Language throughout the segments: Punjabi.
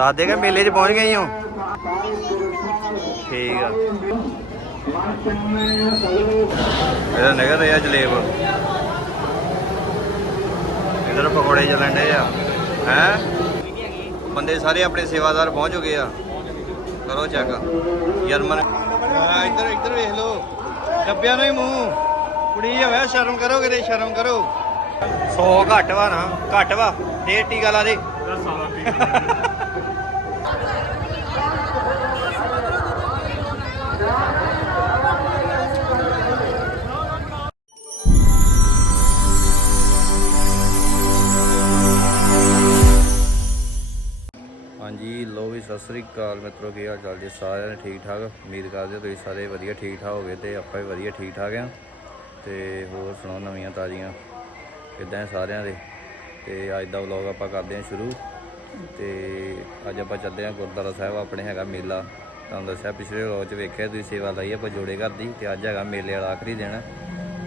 ਦੱਸ ਦੇਗਾ ਮੇਲੇ 'ਚ ਪਹੁੰਚ ਗਏ ਹੋ? ਠੀਕ ਆ। ਇਹਦਾ ਨਿਕਲ ਰਿਹਾ ਜਲੇਬ। ਇਧਰ ਪਕੌੜੇ ਚੱਲਣ ਡੇ ਆ। ਹੈ? ਬੰਦੇ ਸਾਰੇ ਆਪਣੇ ਸੇਵਾਦਾਰ ਪਹੁੰਚ ਗਏ ਆ। ਕਰੋ ਚੈੱਕ ਜਰਮਨ। ਆ, ਇੱਧਰ ਇੱਧਰ ਵੇਖ ਲਓ। ਡੱਬਿਆਂ ਨੂੰ ਹੀ ਮੂੰਹ। ਕੁੜੀ ਹੋਇਆ ਸ਼ਰਮ ਕਰੋ ਕਿਤੇ, ਸ਼ਰਮ ਕਰੋ। 100 ਘੱਟ ਵਾ ਨਾ। ਘੱਟ ਵਾ। ਦੇ ਟੀਕਾ ਲਾ ਦੇ। ਹਾਂਜੀ ਲੋ ਸਤਿ ਸ੍ਰੀ ਅਕਾਲ ਮਿੱਤਰੋ, ਕੀ ਹਾਲ ਚਾਲ ਜੀ? ਸਾਰਿਆਂ ਨੇ ਠੀਕ ਠਾਕ? ਉਮੀਦ ਕਰਦੇ ਹਾਂ ਤੁਸੀਂ ਸਾਰੇ ਵਧੀਆ ਠੀਕ ਠਾਕ ਹੋਗੇ ਤੇ ਆਪਾਂ ਵੀ ਵਧੀਆ ਠੀਕ ਠਾਕ ਆ ਤੇ ਹੋਰ ਸੁਣਾਓ, ਨਵੀਆਂ ਤਾਜ਼ੀਆਂ? ਕਿੱਦਾਂ ਸਾਰਿਆਂ ਦੇ? ਤੇ ਅੱਜ ਦਾ ਵਲੌਗ ਆਪਾਂ ਕਰਦੇ ਹਾਂ ਸ਼ੁਰੂ। ਤੇ ਅੱਜ ਆਪਾਂ ਚੱਲਦੇ ਹਾਂ ਗੁਰਦੁਆਰਾ ਸਾਹਿਬ, ਆਪਣੇ ਹੈਗਾ ਮੇਲਾ। ਤੁਹਾਨੂੰ ਦੱਸਿਆ ਪਿਛਲੇ ਵਲੌਗ 'ਚ ਵੇਖਿਆ, ਤੁਸੀਂ ਸੇਵਾ ਲਈ ਆਪਾਂ ਜੋੜੇ ਘਰ ਦੀ। ਤੇ ਅੱਜ ਹੈਗਾ ਮੇਲੇ ਵਾਲਾ ਆਖਰੀ ਦਿਨ।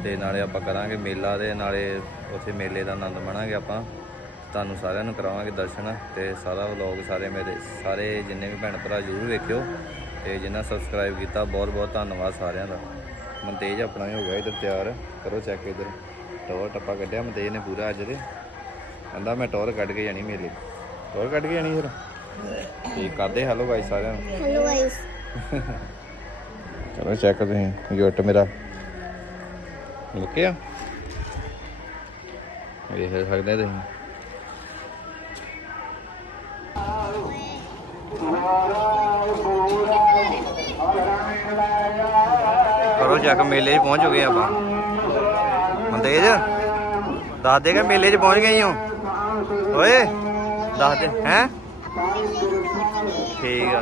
ਤੇ ਨਾਲੇ ਆਪਾਂ ਕਰਾਂਗੇ ਮੇਲਾ ਦੇ ਨਾਲੇ ਉੱਥੇ ਮੇਲੇ ਦਾ ਆਨੰਦ ਮਾਣਾਂਗੇ ਆਪਾਂ। ਤੁਹਾਨੂੰ ਸਾਰਿਆਂ ਨੂੰ ਕਰਾਵਾਂਗੇ ਦਰਸ਼ਨ ਤੇ ਸਾਰਾ ਵਲੌਗ ਸਾਰੇ ਮੇਰੇ ਸਾਰੇ ਜਿੰਨੇ ਵੀ ਭੈਣ ਭਰਾ ਜ਼ਰੂਰ ਵੇਖਿਓ ਤੇ ਜਿਨ੍ਹਾਂ ਸਬਸਕ੍ਰਾਈਬ ਕੀਤਾ ਬਹੁਤ ਬਹੁਤ ਧੰਨਵਾਦ ਸਾਰਿਆਂ ਦਾ। ਮਨਤੇਜ ਆਪਣਾ ਵੀ ਹੋ ਗਿਆ ਇਧਰ ਤਿਆਰ ਕਰੋ ਚੈੱਕ ਇਧਰ। ਟੋਰ ਟੱਪਾ ਕੱਢਿਆ ਮਨਤੇਜ ਨੇ ਪੂਰਾ ਅੱਜ ਦੇ ਕਹਿੰਦਾ ਮੈਂ ਟੋਰ ਕੱਢ ਕੇ ਜਾਣੀ ਮੇਲੇ ਟੋਰ ਕੱਢ ਕੇ ਜਾਣੀ ਫਿਰ? ਠੀਕ ਕਰਦੇ ਹੈਲੋ ਗਾਇਸ ਸਾਰਿਆਂ ਨੂੰ। ਹੈਲੋ ਗਾਇਸ ਚਲੋ ਚੈੱਕ ਤੁਸੀਂ ਗਿਫਟ ਮੇਰਾ। ਲੁਕਿਆ ਵੇਖ ਸਕਦੇ ਤੁਸੀਂ? ਕਰੋ ਜਾ ਕੇ ਮੇਲੇ 'ਚ ਪਹੁੰਚ ਚੁੱਕੇ ਆਪਾਂ। ਮੰਤੇਜ ਦੱਸ ਦੇਗਾ ਮੇਲੇ 'ਚ ਪਹੁੰਚ ਗਈ ਹੋ ਓਏ, ਦੱਸ ਦੇ, ਹੈ? ਠੀਕ ਆ।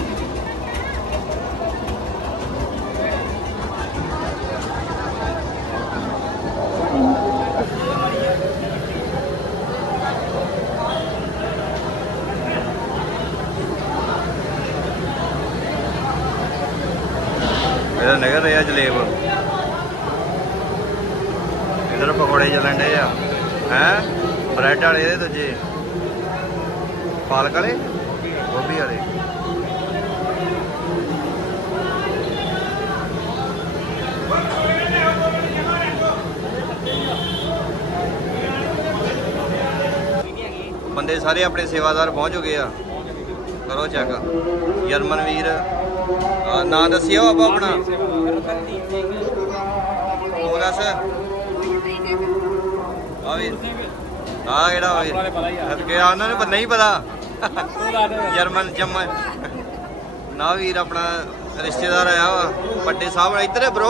ਇਹਦਾ ਨਿਕਲ ਰਿਹਾ ਜਲੇਬ ਇਧਰ ਪਕੌੜੇ ਚੱਲਣ ਡੇ ਆ ਹੈ ਬ੍ਰੈਡ ਵਾਲੇ ਪਾਲਕ ਵਾਲੇ? ਗੋਭੀ ਵਾਲੇ। ਬੰਦੇ ਸਾਰੇ ਆਪਣੇ ਸੇਵਾਦਾਰ ਪਹੁੰਚ ਗਏ ਆ। ਕਰੋ ਚੈੱਕ ਜਰਮਨ ਵੀਰ ਨਾਂ ਦੱਸਿਓ ਆਪਾਂ ਆਪਣਾ। ਉਹ ਦੱਸ। ਆ ਵੀਰ ਆ ਕਿਹੜਾ ਵਾ ਵੀਰ ਕਿ ਆ। ਉਹਨਾਂ ਨੂੰ ਨਹੀਂ ਪਤਾ। ਜਰਮਨ ਜਮਨ ਨਾ ਵੀਰ ਆਪਣਾ ਰਿਸ਼ਤੇਦਾਰ ਆਇਆ ਵਾ ਵੱਡੇ ਸਾਹਿਬ ਇੱਧਰ ਬ్రో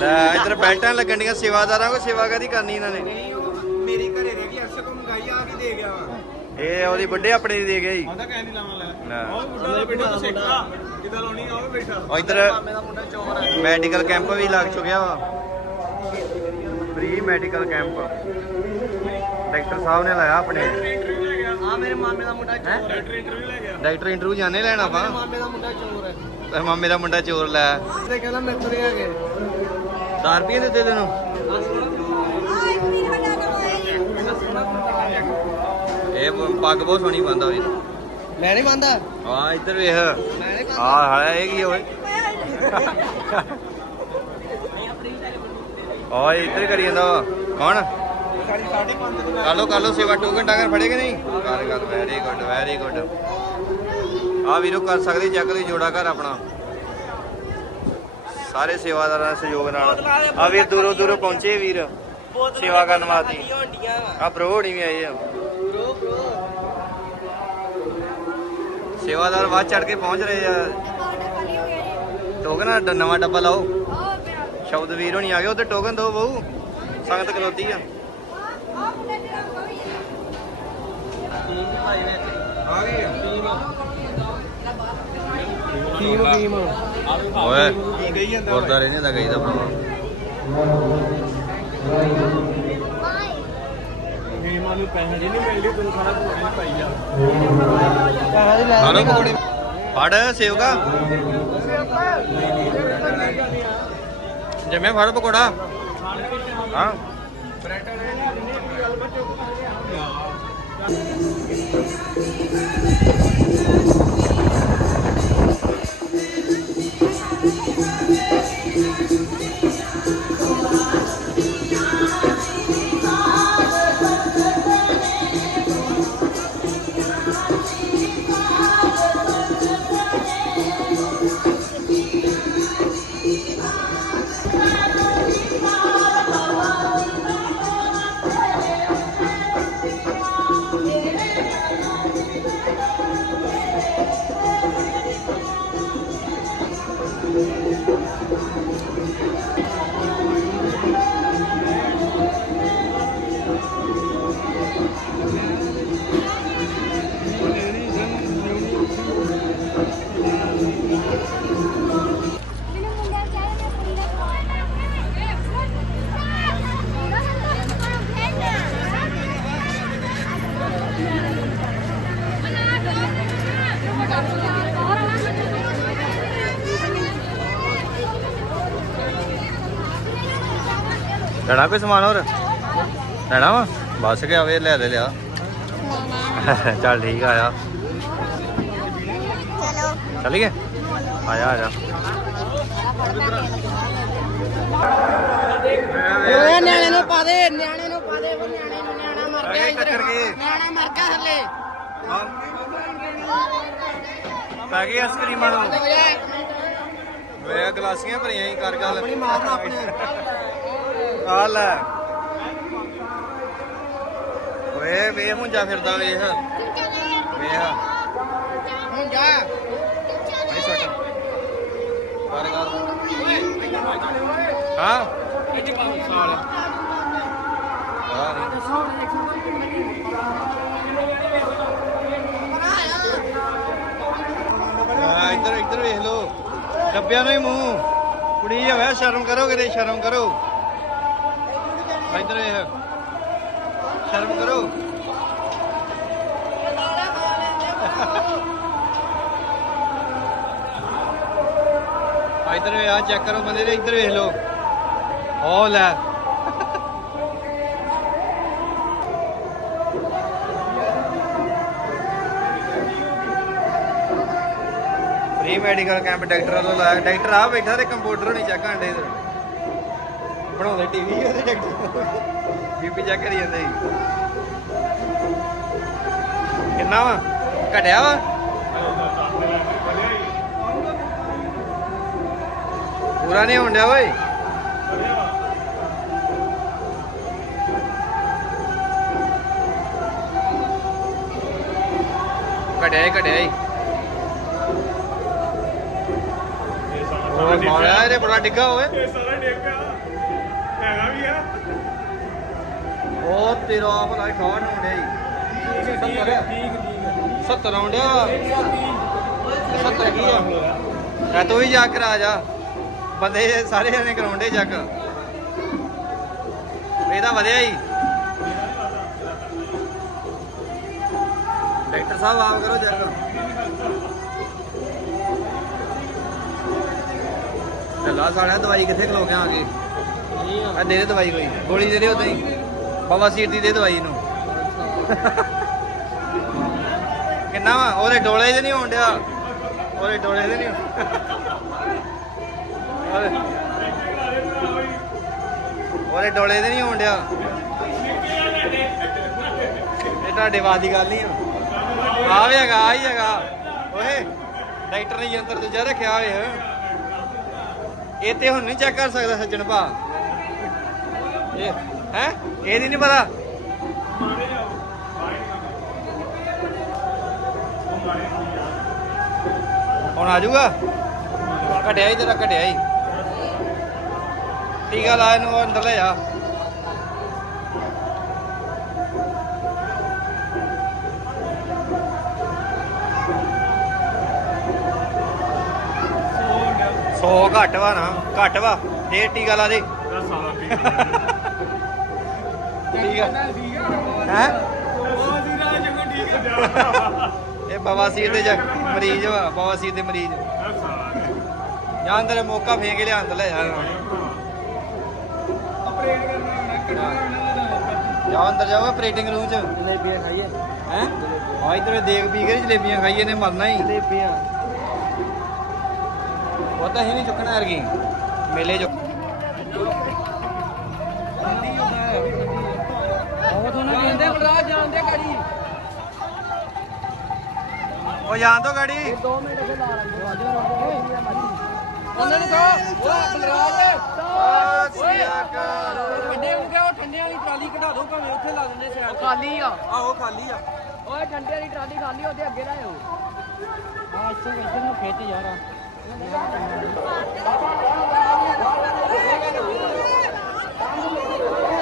ਲੈ ਇੱਧਰ ਬੈਲਟਾਂ ਲੱਗਣ ਡੀਆਂ ਸੇਵਾਦਾਰਾਂ ਕੋ ਸੇਵਾ ਕਾਦੀ ਕਰਨੀ ਇਹਨਾਂ ਨੇ? ਮੇਰੇ ਘਰੇ ਰਹਿ ਗਈ ਅਰਸ਼ ਤੋਂ ਮੰਗਾਈ ਆ ਕੇ ਦੇ ਗਿਆ ਵਾ। ਇਹ ਉਹਦੀ ਵੱਡੇ ਆਪਣੇ ਦੀ ਦੇ ਗਿਆ ਜੀ। ਆਂਦਾ ਕਹਿ ਨਹੀਂ ਲਾਵਾਂ ਲੈ। ਲੈ। ਉਹ ਮੁੰਡਾ ਦਾ ਬੇਟਾ ਸਿੱਖ ਲਾ। ਕਿਦਾਂ ਲਾਉਣੀ ਆ ਉਹ ਵੀ ਬੈਠਾ। ਉਹ ਇੱਧਰ ਮੇਰਾ ਮੁੰਡਾ ਚੋਰ ਹੈ ਮੈਡੀਕਲ ਕੈਂਪ ਵੀ ਲੱਗ ਚੁੱਕਿਆ ਵਾ। Free medical camp. ਡਾਕਟਰ ਸਾਹਿਬ ਨੇ ਲਾਇਆ ਆਪਣੇ। ਇੰਟਰਵਿਊ ਲੈ ਗਿਆ ਆ ਮੇਰੇ ਮਾਮੇ ਦਾ ਮੁੰਡਾ ਡਾਕਟਰ ਇੰਟਰਵਿਊ ਲੈ ਗਿਆ। ਡਾਕਟਰ ਇੰਟਰਵਿਊ ਜਾਣੇ ਲੈਣਾ ਆਪਾਂ। ਮਾਮੇ ਦਾ ਮੁੰਡਾ ਚੋਰ ਹੈ। ਤੇ ਮਾਮੇ ਦਾ ਮੁੰਡਾ ਚੋਰ ਲੈ। ਤੇ ਕਹਿੰਦਾ ਮੇਰੇ ਤੋਂ ਨਹੀਂ ਹੈਗੇ। 10 ਰੁਪਏ ਦਿੱਤੇ ਤੈਨੂੰ। ਇਹ ਪੱਗ ਬਹੁਤ ਸੋਹਣੀ ਬੰਦਾ ਵੀ। ਮੈਂ ਨਹੀਂ ਮੰਨਦਾ ਆ ਇੱਧਰ ਵੇਖ। ਮੈਂ ਨਹੀਂ ਆ ਹਾਲਾ ਇਹ ਕੀ ਓਏ? ਓਏ ਇੱਧਰ ਕਰੀ ਜਾਂਦਾ ਵਾ। ਕੌਣ? ਸਾਡੀ ਸਾਢੇ ਪੰਜ ਦੀ ਕਰ ਲੋ ਕਰ ਲੋ ਸੇਵਾ 2 ਘੰਟਾ ਕਰ ਫੜੇ ਕਿ ਨਹੀਂ? ਕਰ ਕਰ ਵੈਰੀ ਗੁੱਡ ਵੈਰੀ ਗੁੱਡ ਆ ਵੀਰੋ ਕਰ ਸਕਦੇ ਚੱਕ ਲਈ ਜੋੜਾ ਘਰ ਆਪਣਾ। ਸਾਰੇ ਸੇਵਾਦਾਰਾਂ ਦੇ ਸਹਿਯੋਗ ਨਾਲ। ਆ ਵੀਰ ਦੂਰੋਂ ਦੂਰੋਂ ਪਹੁੰਚੇ ਵੀਰ। ਸੇਵਾ ਕਰਨ ਵਾਸਤੇ। ਆ ਬਰੋ ਨਹੀਂ ਵੀ ਆਏ ਆ। ਬ్రో ਬ్రో ਸੇਵਾਦਾਰ ਬਾਅਦ ਚੜ ਕੇ ਪਹੁੰਚ ਰਹੇ ਆ। ਟੋਕਨ ਆ, ਨਵਾਂ ਡੱਬਾ ਲਾਓ। ਸ਼ਬਦ ਵੀਰ ਹੋਣੀ ਆ ਗਏ ਉੱਤੇ ਟੋਕਨ ਦੋ ਬਹੂ। ਸੰਗਤ ਖਲੋਤੀ ਆ। ਆ ਗਈ ਫੀਮ ਫੀਮ ਓਏ ਗਈ ਜਾਂਦਾ ਗੁਰਦਾਰੇ ਨਹੀਂ ਦਾ ਗਈਦਾ ਭਰਾਵਾ ਫੀਮਾਂ ਨੂੰ। ਪੈਸੇ ਜੇ ਨਹੀਂ ਮਿਲਦੇ ਤੈਨੂੰ ਸਾਰਾ ਕੁਝ ਪਾਈ ਜਾ ਹਾਲੋ ਪਕੌੜੇ ਫੜ ਸੇਵਕਾ। ਜਮੇ ਫੜ ਪਕੌੜਾ। ਹਾਂ। ਲੈਣਾ ਕੋਈ ਸਮਾਨ ਹੋਰ? ਲੈਣਾ ਵਾ? ਬਸ ਗਿਆ ਵੇ ਲੈ ਲੈ ਲਿਆ। ਚੱਲ ਠੀਕ ਆ ਆ ਚੱਲ ਗਏ? ਆ ਜਾ ਆ ਜਾ ਓਏ ਨਿਆਣੇ ਨੂੰ ਪਾ ਦੇ ਨਿਆਣੇ ਨੂੰ ਪਾ ਦੇ ਉਹ ਨਿਆਣੇ ਨੂੰ ਨਿਆਣਾ ਮਰ ਗਿਆ ਇੱਧਰ। ਨਿਆਣਾ ਮਰ ਗਿਆ ਥੱਲੇ ਪੈ ਗਈ ਆਈਸਕ੍ਰੀਮਾਂ ਨੂੰ ਵੇ ਗਲਾਸੀਆਂ ਭਰੀਆਂ ਹੀ ਕਰ ਗੱਲ। ਆਪਣੀ ਮਾਰਨਾ ਆਪਣੇ। ਆ ਲੈ ਓਏ ਵੇ ਮੁੰਜਾ ਫਿਰਦਾ ਵੇਖ। ਵੇਖ। ਹੁਣ ਜਾ। ਭਾਈ ਛੋਟਾ ਕਰ ਗੱਲ ਹਾਂ। ਇੱਥੇ ਪਾ ਸਾਲ ਆ ਇੱਧਰ ਇੱਧਰ ਵੇਖ ਲੋ ਡੱਬਿਆਂ ਨੂੰ ਹੀ ਮੂੰਹ। ਕੁੜੀ ਹੋਵੇ ਸ਼ਰਮ ਕਰੋ ਕਿਤੇ ਸ਼ਰਮ ਕਰੋ। ਇੱਧਰ ਵੇਖ। ਸ਼ਰਮ ਕਰੋ। ਆ ਇੱਧਰ ਵੇ ਆ ਚੈੱਕ ਕਰੋ ਬੰਦੇ ਦੇ, ਇੱਧਰ ਵੇਖ ਲੋ ਉਹ ਲੈ। ਫ੍ਰੀ ਮੈਡੀਕਲ ਕੈਂਪ ਡਾਕਟਰ ਵੱਲੋਂ ਲਾਇਆ। ਡਾਕਟਰ ਆ ਬੈਠਾ ਤੇ ਕੰਪਿਊਟਰ ਨਹੀਂ ਚੈੱਕ ਆਂਡੇ ਇਧਰ। ਬਣਾਉਂਦੇ ਟੀਵੀ ਉਹਦੇ ਡਾਕਟਰ ਬੀਪੀ ਚੈੱਕ ਕਰੀ ਜਾਂਦੇ ਸੀ। ਕਿੰਨਾ ਵਾ? ਘਟਿਆ ਵਾ? ਪੂਰਾ ਨਹੀਂ ਡਿਆ ਓਏ। ਘਟਿਆ ਹੀ ਘਟਿਆ ਹੀ ਉਹ ਮਾਰਿਆ ਇਹਨੇ ਬੜਾ ਡਿੱਗਾ ਓਏ ਇਹ ਸਾਰਾ ਡੇਗਾ ਹੈਗਾ ਵੀ ਆ। ਉਹ ਤੇਰਾ ਭਲਾ ਠਾਣ ਹੋਣ ਡਿਆ ਈ। ਠੀਕ ਠੀਕ 70 ਆਉਣ ਡਿਆ। 70 ਕੀ ਆ? ਐ ਤੂੰ ਹੀ ਜਾ ਕੇ ਆ ਜਾ। ਬੰਦੇ ਸਾਰੇ ਜਣੇ ਕਰਾਉਂਦੇ ਜੱਗ ਇਹਦਾ ਵਧਿਆ ਹੀ। ਡਾਕਟਰ ਸਾਹਿਬ ਆਪ ਕਰੋ ਜੱਗ ਲਾ ਸਾਲਿਆ ਦਵਾਈ ਕਿੱਥੇ ਖਲੋ ਗਿਆ ਆ ਕੇ? ਆ, ਦੇ ਦੇ ਦਵਾਈ ਕੋਈ। ਗੋਲੀ ਦੇ ਦਿਓ ਤੁਸੀਂ। ਹੀ ਬਾਬਾ ਸੀਰ ਦੀ ਦੇ ਦਵਾਈ ਨੂੰ ਕਿੰਨਾ ਵਾ? ਉਹਦੇ ਡੋਲੇ 'ਚ ਨਹੀਂ ਹੋਣ ਡਿਆ। ਉਹਦੇ ਡੋਲੇ 'ਚ ਨਹੀਂ ਉਹਦੇ ਡੋਲੇ 'ਚ ਨਹੀਂ ਹੋਣ ਡਿਆ। ਇਹ ਤੁਹਾਡੇ ਬਾਤ ਦੀ ਗੱਲ ਨਹੀਂ ਆ। ਆ ਵੀ ਹੈਗਾ, ਆ ਹੀ ਹੈਗਾ। ਓਏ, ਡਾਕਟਰ ਨੇ ਅੰਦਰ ਦੂਜਾ ਰੱਖਿਆ ਹੋਏ ਇਹ ਤੇ ਹੁਣ ਨਹੀਂ ਚੈੱਕ ਕਰ ਸਕਦਾ ਸੱਜਣ ਭਾ। ਇਹ, ਹੈ? ਇਹਦੀ ਨਹੀਂ ਪਤਾ? ਹੁਣ ਆ ਜਾਊਗਾ? ਘਟਿਆ ਹੀ, ਤੇਰਾ ਘਟਿਆ ਹੀ। ਟੀਕਾ ਲਾ ਇਹਨੂੰ ਅੰਦਰ ਲੈ ਜਾ। 100 ਘੱਟ ਵਾ ਨਾ, ਘੱਟ ਵਾ। ਦੇ ਟੀਕਾ ਲਾ ਦੇ ਠੀਕ ਆ ਹੈ? ਇਹ ਬਵਾਸੀਰ ਦੇ ਜ- ਮਰੀਜ਼ ਵਾ ਬਵਾਸੀਰ ਦੇ ਮਰੀਜ਼। ਜਾਂ ਅੰਦਰ ਮੌਕਾ ਫੇਂਕ ਲਿਆ ਅੰਦਰ ਲੈ ਜਾ। ਜਾ ਅੰਦਰ ਜਾਓ ਆਪਰੇਟਿੰਗ ਰੂਮ ਚ। ਜਲੇਬੀਆਂ ਖਾਈਏ। ਹੈ? ਆ ਇਧਰ ਦੇਖ ਪੀ ਕੇ ਜਲੇਬੀਆਂ ਖਾਈਏ ਨੇ ਮਰਨਾ ਹੀ। ਜਲੇਬੀਆਂ। ਉਹ ਤਾਂ ਹੀ ਨਹੀਂ ਚੁੱਕਣਾ ਅਰਗੀ ਮੇਲੇ ਚ ਉਹ ਜਾਣ ਦੋ ਗਾੜੀ? 2 ਮਿੰਟ ਇੱਥੇ ਲਾ ਲੈਂਦੇ ਉਹਨਾਂ ਨੂੰ ਕਹੋ ਉਹ ਬਲਰਾਜ ਠੰਡੇ ਨੂੰ ਕਹੋ ਠੰਡੇ ਵਾਲੀ ਟਰਾਲੀ ਕਢਾ ਦਿਓ ਭਾਵੇਂ ਉੱਥੇ ਲਾ ਦਿੰਦੇ ਸਾਈਡ ਖਾਲੀ ਆ। ਆਹੋ ਖਾਲੀ ਆ। ਓਏ ਠੰਡੇ ਵਾਲੀ ਟਰਾਲੀ ਖਾਲੀ ਉਹਦੇ ਅੱਗੇ ਲਾਇਓ। ਆ ਇੱਥੇ ਇੱਥੇ ਨੂੰ ਖੇਤ ਯਾਰ ਹੋਰ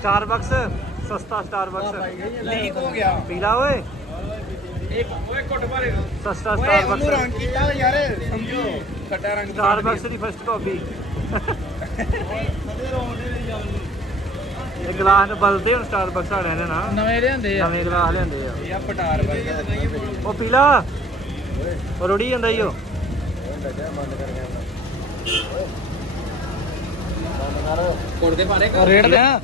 ਸਟਾਰਬਕਸ ਸਸਤਾ ਸਟਾਰਬਕਸ ਲੀਕ ਹੋ ਗਿਆ। ਪੀਲਾ ਓਏ। ਇੱਕ ਓਏ ਘੁੱਟ ਭਾਰੇ ਸਸਤਾ ਓਏ ਸਟਾਰਬਕਸ ਰੰਗ ਕੀਤਾ ਯਾਰ। ਸਮਝੋ? ਖੱਟਾ ਰੰਗ ਸਟਾਰਬਕਸ ਦੀ ਫਸਟ ਕਾਪੀ ਇਹ ਗਲਾਸ ਨੂੰ ਬਦਲਦੇ ਹੁਣ ਸਟਾਰਬਕਸ ਵਾਲਿਆਂ ਨੇ ਨਾ ਨਵੇਂ ਲਿਆਂਦੇ ਨਵੇਂ ਗਲਾਸ ਲਿਆਂਦੇ ਆ। ਇਹ ਆ ਪਟਾਰ ਵਰਗਾ ਉਹ ਪੀਲਾ। ਉਹ ਰੁੜੀ ਜਾਂਦਾ ਈ ਉਹ। ਕੁੜਦੇ ਭਾਰੇ ਰੇਡ ਲਿਆ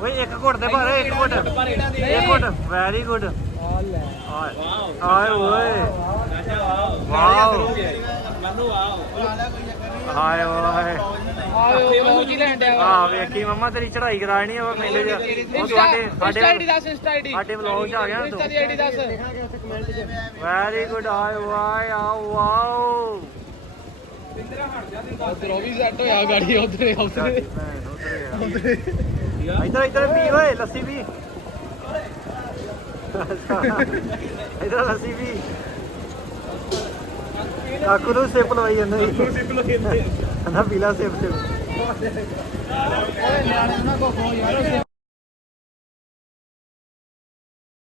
ਓਏ ਇੱਕ ਘੁੱਟ ਦੇ ਭਾਰੇ ਇੱਕ ਘੁੱਟ। ਇੱਕ ਘੁੱਟ। ਵੈਰੀ ਗੁੱਡ ਆਏ ਓਏ। ਵਾਓ। ਹਾਏ ਆ ਵੇਖੀ ਮੰਮਾ ਤੇਰੀ ਚੜਾਈ ਕਰਾਣੀ ਆ ਮੇਲੇ 'ਚ। ਉਹ ਤੁਹਾਡੇ ਇੰਸਟਾ ਆਈਡੀ ਸਾਡੇ ਦੱਸ ਇੰਸਟਾ ਆਈਡੀ। ਸਾਡੇ ਵਲੌਗ 'ਚ ਆ ਗਿਆ ਨਾ ਇੰਸਟਾ ਤੂੰ ਦੀ ਆਈਡੀ ਦੱਸ। ਵੈਰੀ ਗੁੱਡ ਆਏ ਵਾਏ ਆ ਵਾਓ ਉਧਰ ਉਹ ਵੀ ਸੈੱਟ ਹੋਇਆ ਗਾੜੀ ਉਧਰ ਉਧਰ ਇਧਰ ਇਧਰ ਪੀ ਓਏ ਲੱਸੀ ਪੀ ਇਧਰ ਲੱਸੀ ਪੀ ਕਾਕੂ ਨੂੰ ਸਿਪ ਲਵਾਈ ਜਾਂਦਾ। ਜੀ ਸਿਪ ਲਵਾਈ ਜਾਂਦਾ। ਨਾ ਪੀਲਾ ਸਿਪ ਸਿਪ ਓਏ ਨਿਆਣੇ ਉਹਨਾਂ ਕੋ ਖੋ ਯਾਰ